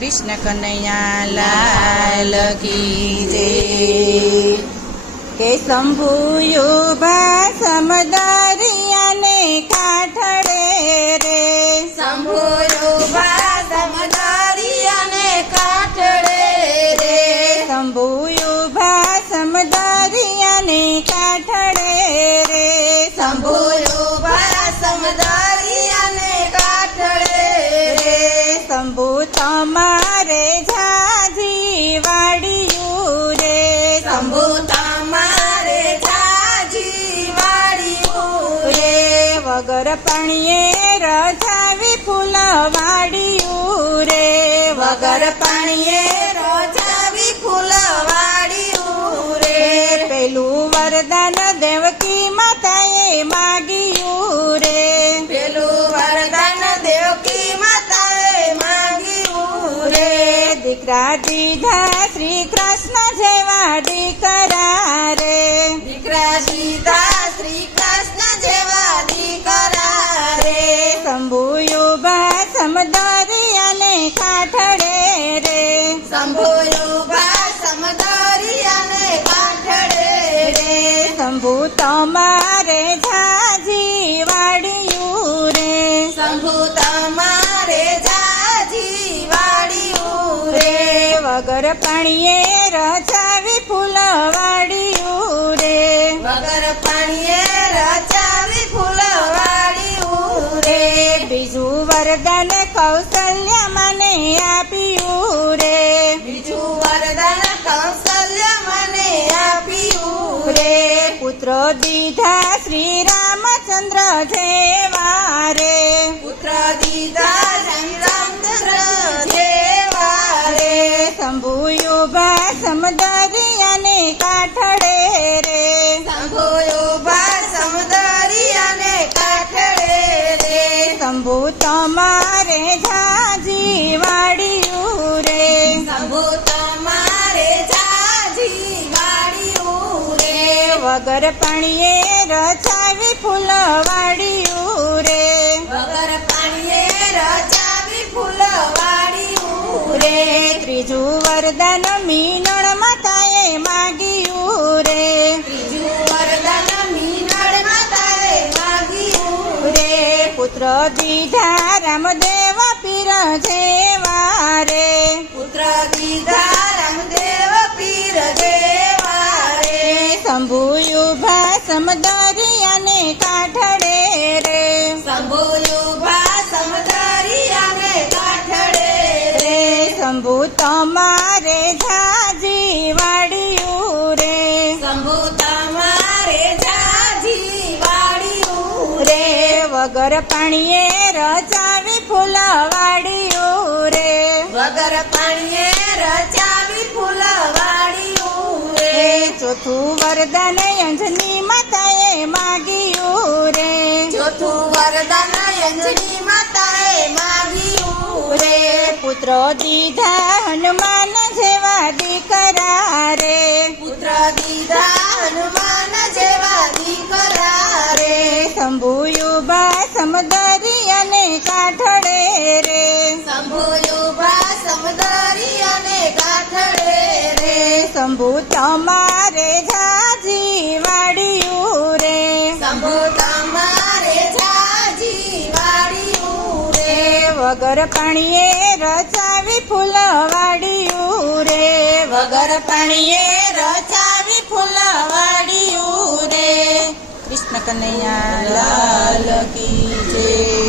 કૃષ્ણ કનૈયા લાલ કી જય. કે શંભુયુભા સમદરિયાને કાઠડે રે. શંભુયુભા સમદરિયાને કાઠડે રે. શંભુયુભા સમદરિયાને કાઠડે રે. શંભુયુભા વગર પણીએ રજાવી ફૂલ વાડિયું રે. વગર પણીએ રોજાવી ફૂલ વાડિયું રે. પેલું વરદાન દેવકી માતાએ માગ્યું રે. પેલું વરદાન દેવકી માતાએ માંગ્યું રે. દીકરા દીધા શ્રી કૃષ્ણ જેવા દીકરા સમદરિયાને કાઠડે રે. સમદરિયાને કાઠડે રે. શંભુ તમારે ઝાજી વાડિયું રે. શંભુ તમારે જાજી વાડિયું રે. વગર પાણીએ રચાવી ફૂલ વરદાન કૌશલ્ય મને આપ્યું રે. બીજું વરદાન કૌશલ્ય મને આપ્યું રે. પુત્રો દીધા શ્રી રામચંદ્ર જેવા રે. પુત્ર દીધા શ્રી રામચંદ્ર જેવા રે. શંભુયુભા સમદરિયાને કાઠડે વગર પાણીએ રચાવી ફૂલ વાડિયું રે વગર પાણીએ રચાવી ફૂલ વાળ્યું રે ત્રીજું વરદાન મીનળ માતાએ માગ્યું રે ત્રીજું વરદાન મીનળ માતાએ માગ્યું રે પુત્ર દીધા રામદેવ પીર જેવા રે. સમદરિયાને કાઠડે રે. શંભુયુભા સમદરિયાને કાઠડે રે. શંભુ તમારે જાજી વાડિયું રે. શંભુ તમારે જાજી વાળ્યું રે વગર પાણીએ રચાવી ફૂલ વાડિયું રે. વગર પાણીએ રચાવી ફૂલ વાળ્યું રે ચોથું વરદાન અંજની માગ્યું રે. ચોથું વરદાન અંજની માતાએ માગ્યું રે. પુત્ર દીધા હનુમાન જેવા દીકરા રે. પુત્ર દીધા હનુમાન જેવા દીકરા રે. શંભુયુભા અને કાઠડે રે. શંભુયુભા અને કાઠડે રે. શંભુ તમારે ઝાજી વાડી શંભુ તમારે જાજી વાળ્યું રે વગર પાણીએ રચાવી ફૂલ વાડિયું રે વગર પાણીએ રચાવી ફૂલ વાળ્યું રે કૃષ્ણ કનૈયા લાલ કી જય.